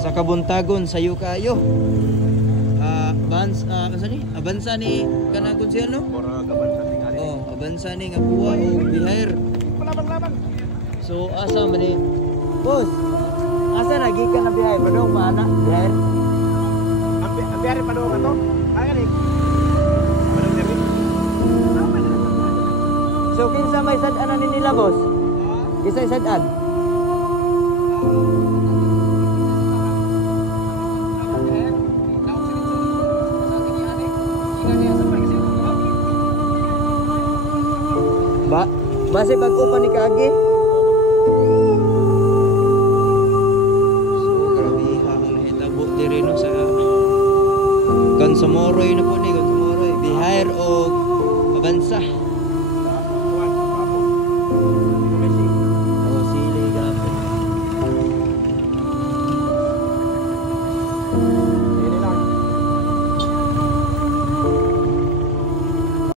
sa kabuntagon sayo kayo. Abansa ni kanang konsyel no? Abansa ni nga buwa o bihayr. Labang-labang. So asa man ni? Boss. Asa lagi ka na bihayr? Padong maana bihayr? Ang bihayr padong ato. Ay ni. So kinsa may sad-an ni nila boss? Kinsa sad-an? Base bago pa ni Kagi. So grabe ang nahitabo diri no sa Consumoroy na po ni Consumoroy. Bihayr o Abansa. Oh, sili gabi.